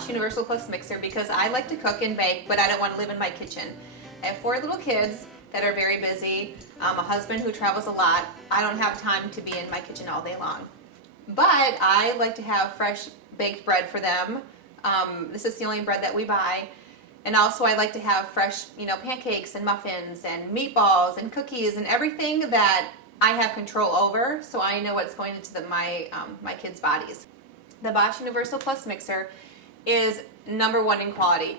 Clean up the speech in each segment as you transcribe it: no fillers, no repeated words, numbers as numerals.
Bosch Universal Plus mixer because I like to cook and bake, but I don't want to live in my kitchen. I have 4 little kids that are very busy, a husband who travels a lot. I don't have time to be in my kitchen all day long. But I like to have fresh baked bread for them. This is the only bread that we buy. And also I like to have fresh, pancakes and muffins and meatballs and cookies and everything that I have control over, so I know what's going into my kids' bodies. The Bosch Universal Plus mixer is #1 in quality.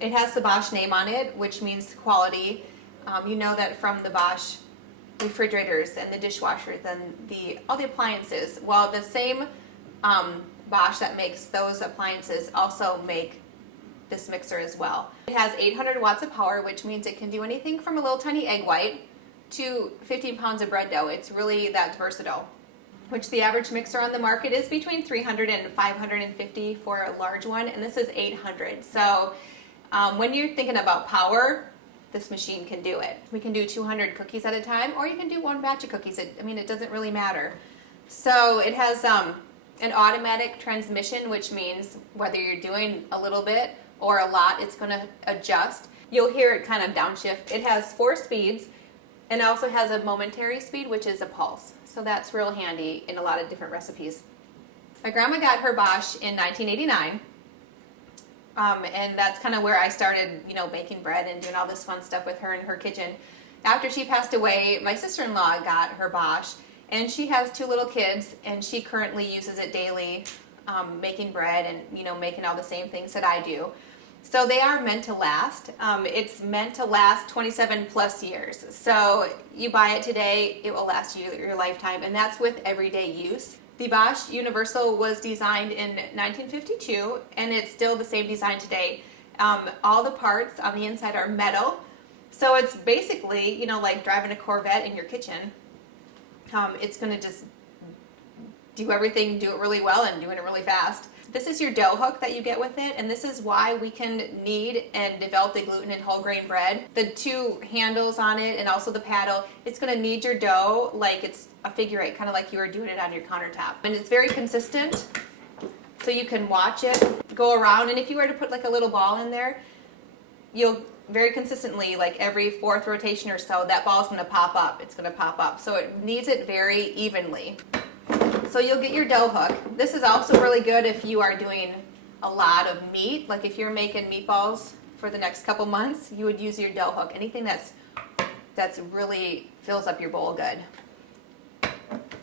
It has the Bosch name on it, which means quality. You know that from the Bosch refrigerators and the dishwashers and all the appliances. Well, the same Bosch that makes those appliances also make this mixer as well. It has 800 watts of power, which means it can do anything from a little tiny egg white to 15 pounds of bread dough. It's really that versatile, which the average mixer on the market is between $300 and $550 for a large one, and this is 800. So when you're thinking about power, this machine can do it. We can do 200 cookies at a time, or you can do 1 batch of cookies. It doesn't really matter. So it has an automatic transmission, which means whether you're doing a little bit or a lot, it's going to adjust. You'll hear it kind of downshift. It has 4 speeds, and also has a momentary speed, which is a pulse. So that's real handy in a lot of different recipes. My grandma got her Bosch in 1989. And that's kind of where I started, baking bread and doing all this fun stuff with her in her kitchen. After she passed away, my sister-in-law got her Bosch, and she has 2 little kids, and she currently uses it daily, making bread and, making all the same things that I do. So they are meant to last. It's meant to last 27 plus years. So you buy it today, it will last you your lifetime, and that's with everyday use. The Bosch Universal was designed in 1952, and it's still the same design today. All the parts on the inside are metal, so it's basically, like driving a Corvette in your kitchen. It's going to just do everything, do it really well, and doing it really fast. This is your dough hook that you get with it, and this is why we can knead and develop the gluten and whole grain bread. The 2 handles on it and also the paddle, it's going to knead your dough like it's a figure 8, kind of like you were doing it on your countertop. And it's very consistent, so you can watch it go around, and if you were to put like a little ball in there, you'll very consistently, like every 4th rotation or so, that ball's going to pop up. It's going to pop up, so it kneads it very evenly. So you'll get your dough hook. This is also really good if you are doing a lot of meat. Like if you're making meatballs for the next couple months, you would use your dough hook. Anything that's really fills up your bowl good.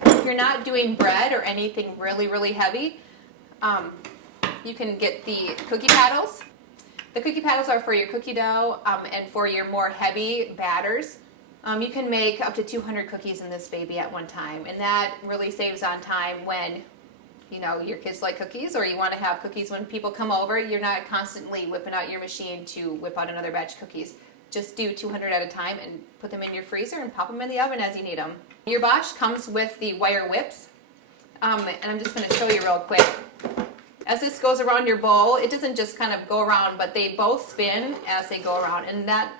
If you're not doing bread or anything really, really heavy, you can get the cookie paddles. The cookie paddles are for your cookie dough and for your more heavy batters. You can make up to 200 cookies in this baby at one time, and that really saves on time when, your kids like cookies, or you want to have cookies when people come over. You're not constantly whipping out your machine to whip out another batch of cookies. Just do 200 at a time and put them in your freezer and pop them in the oven as you need them. Your Bosch comes with the wire whips, and I'm just going to show you real quick. As this goes around your bowl, it doesn't just kind of go around, but they both spin as they go around, and that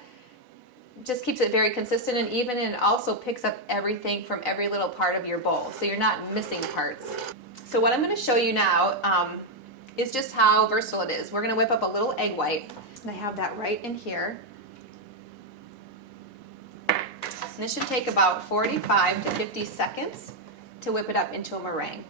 just keeps it very consistent and even, and also picks up everything from every little part of your bowl, so you're not missing parts. So what I'm going to show you now is just how versatile it is. We're going to whip up a little egg white, and I have that right in here. And this should take about 45 to 50 seconds to whip it up into a meringue.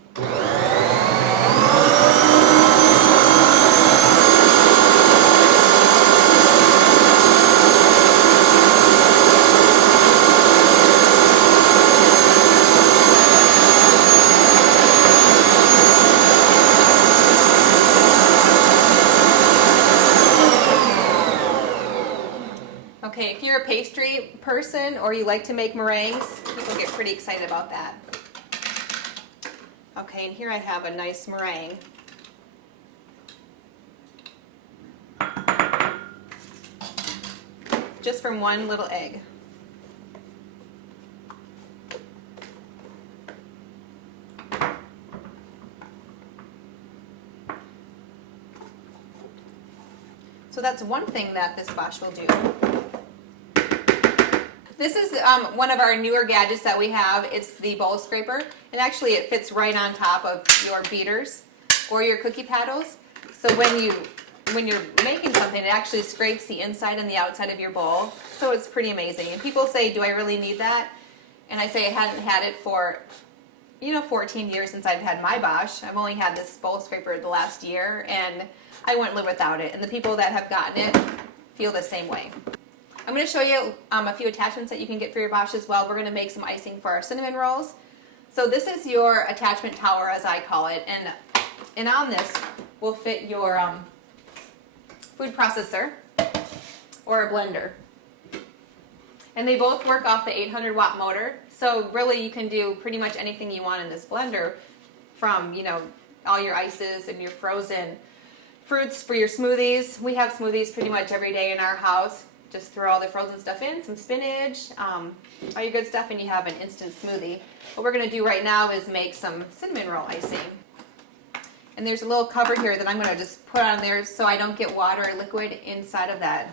Okay, if you're a pastry person or you like to make meringues, people get pretty excited about that. Okay, and here I have a nice meringue. Just from one little egg. So that's one thing that this Bosch will do. This is one of our newer gadgets that we have. It's the bowl scraper, and actually it fits right on top of your beaters or your cookie paddles. So when you're making something, it actually scrapes the inside and the outside of your bowl. So it's pretty amazing. And people say, do I really need that? And I say I hadn't had it for 14 years since I've had my Bosch. I've only had this bowl scraper the last year, and I wouldn't live without it. And the people that have gotten it feel the same way. I'm going to show you a few attachments that you can get for your Bosch as well. We're going to make some icing for our cinnamon rolls. So this is your attachment tower, as I call it, and on this will fit your food processor or a blender. And they both work off the 800-watt motor. So really you can do pretty much anything you want in this blender, from, all your ices and your frozen fruits for your smoothies. We have smoothies pretty much every day in our house. Just throw all the frozen stuff in, some spinach, all your good stuff, and you have an instant smoothie. What we're going to do right now is make some cinnamon roll icing. And there's a little cover here that I'm going to just put on there so I don't get water or liquid inside of that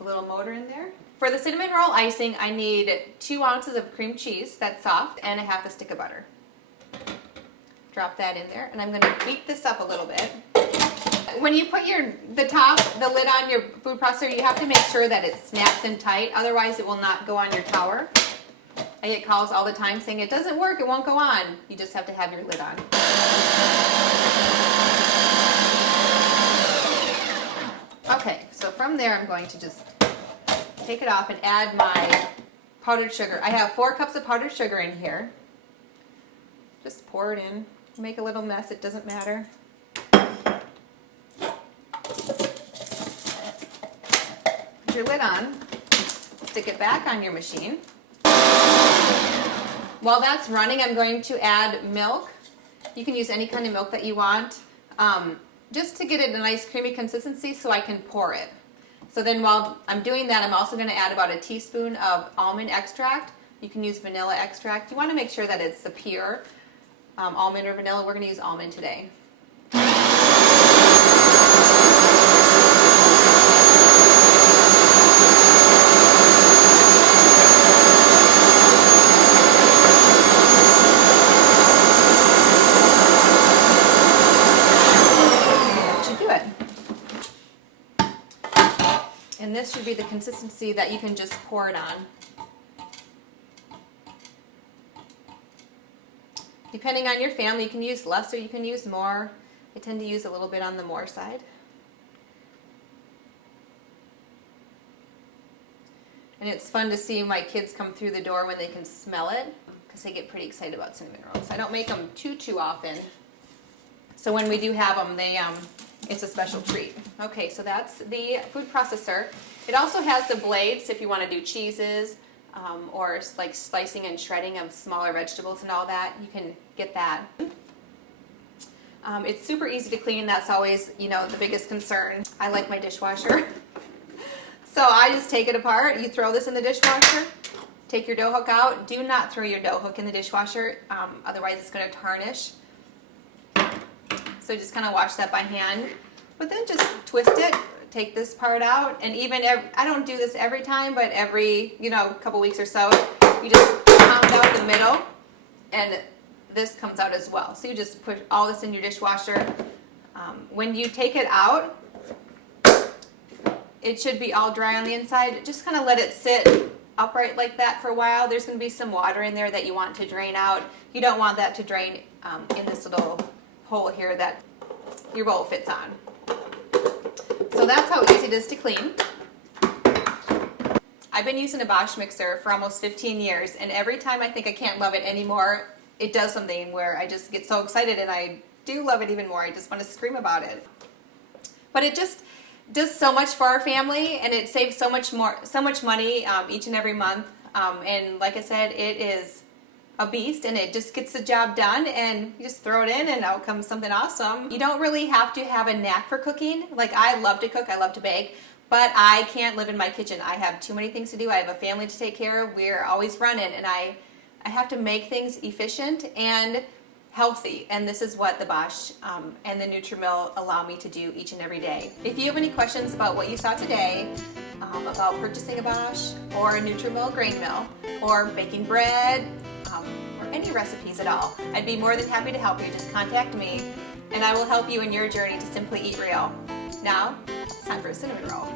little motor in there. For the cinnamon roll icing, I need 2 ounces of cream cheese that's soft and a half a stick of butter. Drop that in there, and I'm going to beat this up a little bit. When you put the lid on your food processor, you have to make sure that it snaps in tight, otherwise it will not go on your tower. I get calls all the time saying it doesn't work, it won't go on. You just have to have your lid on. Okay, so from there I'm going to just take it off and add my powdered sugar. I have 4 cups of powdered sugar in here. Just pour it in. Make a little mess, it doesn't matter. Put your lid on. Stick it back on your machine. While that's running, I'm going to add milk. You can use any kind of milk that you want, just to get it a nice creamy consistency so I can pour it. So then while I'm doing that, I'm also going to add about a teaspoon of almond extract. You can use vanilla extract. You want to make sure that it's the pure almond or vanilla. We're going to use almond today. And this should be the consistency that you can just pour it on. Depending on your family, you can use less or you can use more. I tend to use a little bit on the more side. And it's fun to see my kids come through the door when they can smell it, because they get pretty excited about cinnamon rolls. I don't make them too often. So when we do have them, it's a special treat. Okay, so that's the food processor. It also has the blades if you want to do cheeses or like slicing and shredding of smaller vegetables and all that. You can get that. It's super easy to clean. That's always, the biggest concern. I like my dishwasher. So I just take it apart. You throw this in the dishwasher. Take your dough hook out. Do not throw your dough hook in the dishwasher, otherwise it's going to tarnish. So just kind of wash that by hand, but then just twist it, take this part out, and even I don't do this every time, but every couple weeks or so, you just pound out the middle, and this comes out as well. So you just put all this in your dishwasher. When you take it out, it should be all dry on the inside. Just kind of let it sit upright like that for a while. There's going to be some water in there that you want to drain out. You don't want that to drain in this little hole here that your bowl fits on. So that's how easy it is to clean. I've been using a Bosch mixer for almost 15 years, and every time I think I can't love it anymore, it does something where I just get so excited, and I do love it even more. I just want to scream about it. But it just does so much for our family, and it saves so much money each and every month. And like I said, it is a beast, and it just gets the job done, and you just throw it in and out comes something awesome. You don't really have to have a knack for cooking. Like, I love to cook, I love to bake, but I can't live in my kitchen. I have too many things to do. I have a family to take care of. We're always running, and I have to make things efficient and healthy, and this is what the Bosch and the NutriMill allow me to do each and every day. If you have any questions about what you saw today, about purchasing a Bosch or a NutriMill Grain Mill, or baking bread, or any recipes at all, I'd be more than happy to help you. Just contact me. and I will help you in your journey to simply eat real. Now, it's time for a cinnamon roll.